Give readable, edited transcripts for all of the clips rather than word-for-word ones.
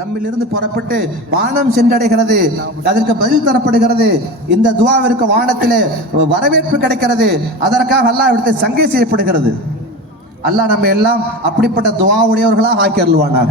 நம்மிலிருந்து புறப்பட்டு வானம் சென்றடைகிறது, அதற்கு பதில் தரப்படுகிறது. இந்த துஆவிற்கு வானத்திலே வரவேற்பு கிடைக்கிறது. அதற்காக அல்லாஹ் இடத்தில் சங்கை செய்யப்படுகிறது. அல்லாஹ் நம்ம எல்லாம் அப்படிப்பட்ட துஆ உடையவர்களாக ஆக்கி அருள்வானாக.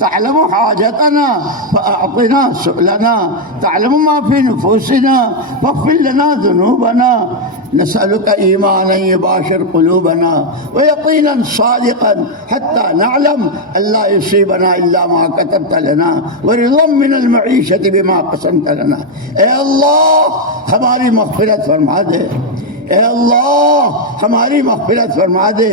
تعلم حاجتنا فأعطنا سؤلنا تعلم ما في نفوسنا فاغفر لنا ذنوبنا نسألك إيمانا يباشر قلوبنا ويقينا صادقا حتى نعلم أن لا يصيبنا إلا ما كتبت لنا ورضا من المعيشة بما قسمت لنا اے اللہ ہماری مغفرت فرما دے اے اللہ ہماری مغفرت فرما دے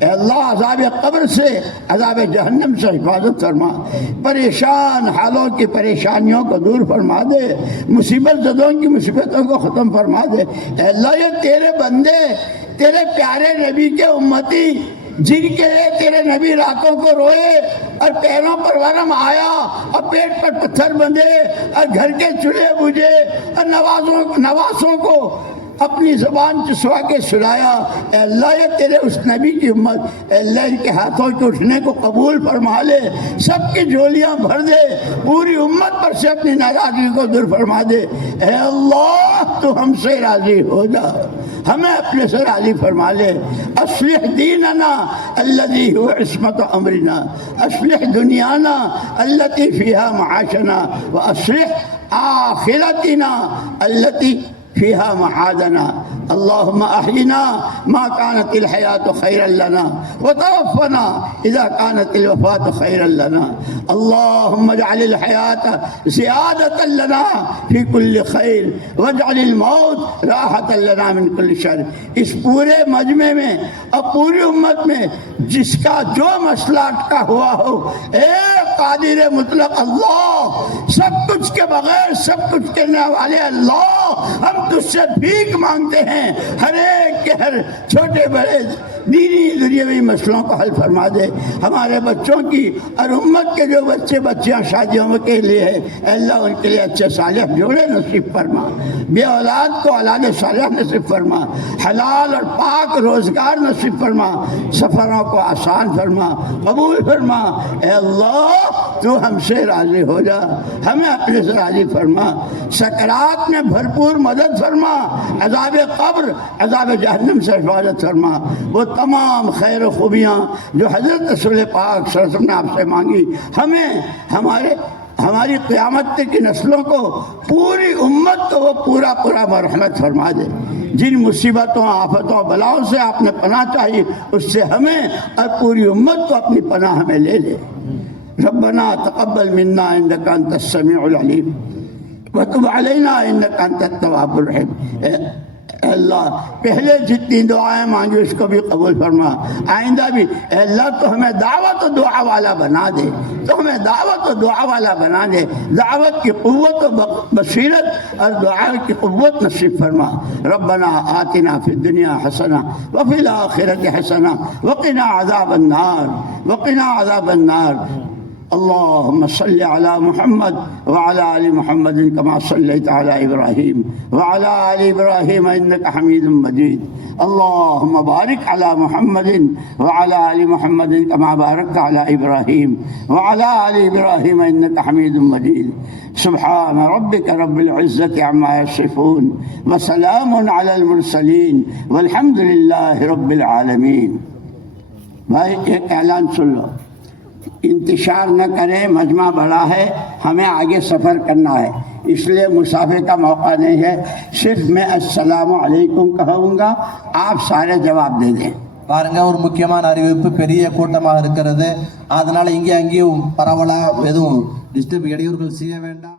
اے اللہ عذاب قبر سے عذاب جہنم سے حفاظت فرما، پریشان حالوں کی پریشانیوں کو دور فرما دے، مصیبت زدوں کی مصیبتوں کو ختم فرما دے۔ اے اللہ یہ تیرے بندے، تیرے پیارے نبی کے امتی جن کے لیے تیرے نبی راتوں کو روئے اور پیروں پر ورم آیا اور پیٹ پر پتھر بندھے اور گھر کے چولہے بجھے اور نوازوں کو اپنی زبان چسوا کے سلایا، اے اللہ یہ تیرے اس نبی کی امت، اے اللہ ان کے ہاتھوں کے اٹھنے کو قبول فرما لے، سب کی جھولیاں بھر دے، پوری امت پر سے اپنی ناراضگی کو دور فرما دے۔ اے اللہ تو ہم سے راضی ہو جا، ہمیں اپنے سے راضی فرما لے۔ اصلح دیننا الذی هو عصمت امرنا، اصلح دنیانا التي فيها معاشنا، واصلح آخرتنا التي فيها معادنا۔ اللهم احينا ما كانت الحياة خيرا لنا وتوفنا اذا كانت الوفاة خيرا لنا۔ اللهم اجعل الحياة زيادة لنا في كل خير واجعل الموت راحة لنا من كل شر۔ اس پورے مجمع میں اور پوری امت میں جس کا جو مسئلہ اٹکا ہوا ہو، اے قادر مطلق اللہ، سب کچھ کے بغیر سب کچھ کرنے والے اللہ، ہم تجھ سے بھیک مانگتے ہیں، ہر ایک کے ہر چھوٹے بڑے دینی دنیاوی مسئلوں کو حل فرما دے۔ ہمارے بچوں کی اور امت کے جو بچے بچیاں شادیوں کے لیے ہے، اے اللہ ان کے لیے اچھے صالح جوڑے نصیب فرما، بے اولاد کو اولاد صالح نصیب فرما، حلال اور پاک روزگار نصیب فرما، سفروں کو آسان فرما، قبول فرما۔ اے اللہ تو ہم سے راضی ہو جا، ہمیں اپنے سے راضی فرما، سکرات میں بھرپور مدد فرما، عذاب قبر عذاب جہنم سے حفاظت فرما، وہ تمام خیر و خوبیاں جو حضرت رسول پاک صلی اللہ علیہ وسلم نے آپ سے مانگی، ہمیں ہماری قیامت کی نسلوں کو، پوری امت کو وہ پورا مرحمت فرما دے۔ جن مصیبتوں آفتوں بلاؤں سے آپ نے پناہ چاہی، اس سے ہمیں اور پوری امت کو اپنی پناہ میں لے لے۔ ربنا تقبل منا انک انت السمیع العلیم وتب علینا انک انت التواب الرحیم۔ اے اللہ پہلے جتنی دعائیں مانگی اس کو بھی قبول فرما، آئندہ بھی اے اللہ تو ہمیں دعوت و دعا والا بنا دے، تو ہمیں دعوت و دعا والا بنا دے، دعوت کی قوت و بصیرت اور دعا کی قوت نصیب فرما۔ ربنا آتنا فی الدنیا حسنہ وفی الآخرۃ حسنہ وقنا عذاب النار۔ اللهم صل على محمد وعلى آل محمد كما صليت على إبراهيم وعلى آل إبراهيم إنك حميد مجيد۔ اللهم بارك على محمد وعلى آل محمد كما باركت على إبراهيم وعلى آل إبراهيم إنك حميد مجيد۔ سبحان ربك رب العزة عما يصفون وسلام على المرسلين والحمد لله رب العالمين۔ بھائی ایک اعلان سن لو، انتشار نہ کریں، مجمع بڑا ہے، ہمیں آگے سفر کرنا ہے، اس لیے مسافر کا موقع نہیں ہے، صرف میں السلام علیکم کہوں گا، آپ سارے جواب دے دیں۔ பாருங்க, ஒரு முக்கியமான அறிவிப்பு, பெரிய கூட்டமாக இருக்கிறது, அதனால இங்கே அங்கேயும் பரவலா எதுவும் டிஸ்டர்ப் இடையூறுகள் செய்ய வேண்டாம்.